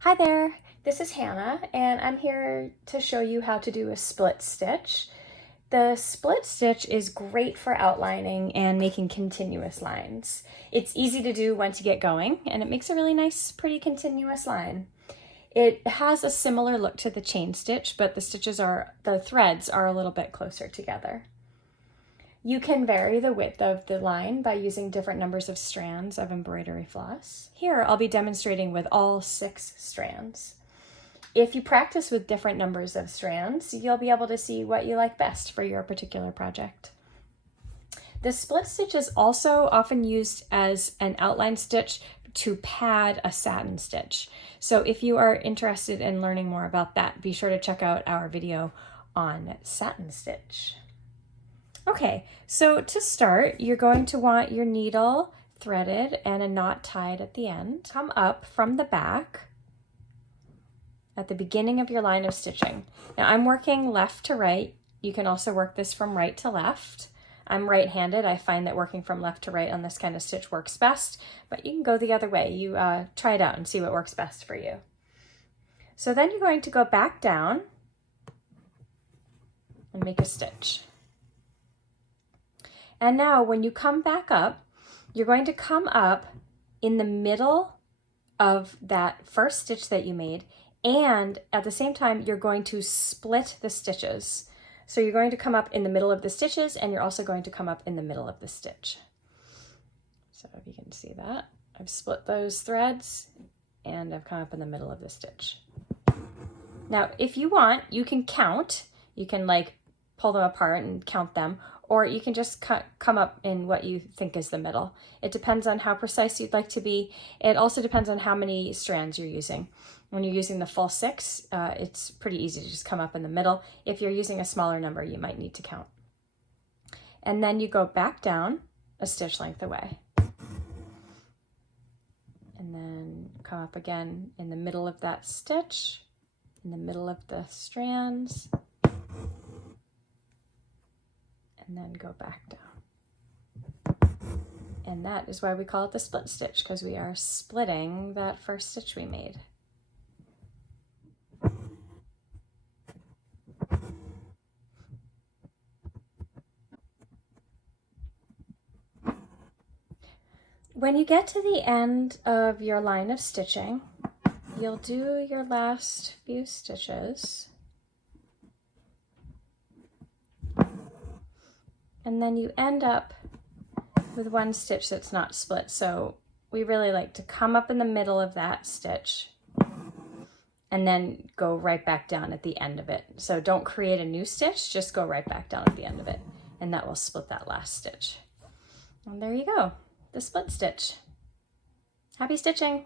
Hi there, this is Hannah and I'm here to show you how to do a split stitch. The split stitch is great for outlining and making continuous lines. It's easy to do once you get going and it makes a really nice, pretty continuous line. It has a similar look to the chain stitch, but the threads are a little bit closer together. You can vary the width of the line by using different numbers of strands of embroidery floss. Here I'll be demonstrating with all 6 strands. If you practice with different numbers of strands, you'll be able to see what you like best for your particular project. The split stitch is also often used as an outline stitch to pad a satin stitch. So if you are interested in learning more about that, be sure to check out our video on satin stitch. Okay, so to start, you're going to want your needle threaded and a knot tied at the end. Come up from the back at the beginning of your line of stitching. Now I'm working left to right. You can also work this from right to left. I'm right-handed. I find that working from left to right on this kind of stitch works best, but you can go the other way. You try it out and see what works best for you. So then you're going to go back down and make a stitch. And now when you come back up, you're going to come up in the middle of that first stitch that you made, and at the same time, you're going to split the stitches. So you're going to come up in the middle of the stitches, and you're also going to come up in the middle of the stitch. So if you can see that, I've split those threads, and I've come up in the middle of the stitch. Now, if you want, you can count. You can like pull them apart and count them, or you can just come up in what you think is the middle. It depends on how precise you'd like to be. It also depends on how many strands you're using. When you're using the full 6, it's pretty easy to just come up in the middle. If you're using a smaller number, you might need to count. And then you go back down a stitch length away. And then come up again in the middle of that stitch, in the middle of the strands, and then go back down. And that is why we call it the split stitch, because we are splitting that first stitch we made. When you get to the end of your line of stitching, you'll do your last few stitches. And then you end up with one stitch that's not split. So we really like to come up in the middle of that stitch and then go right back down at the end of it. So don't create a new stitch, just go right back down at the end of it. And that will split that last stitch. And there you go, the split stitch. Happy stitching!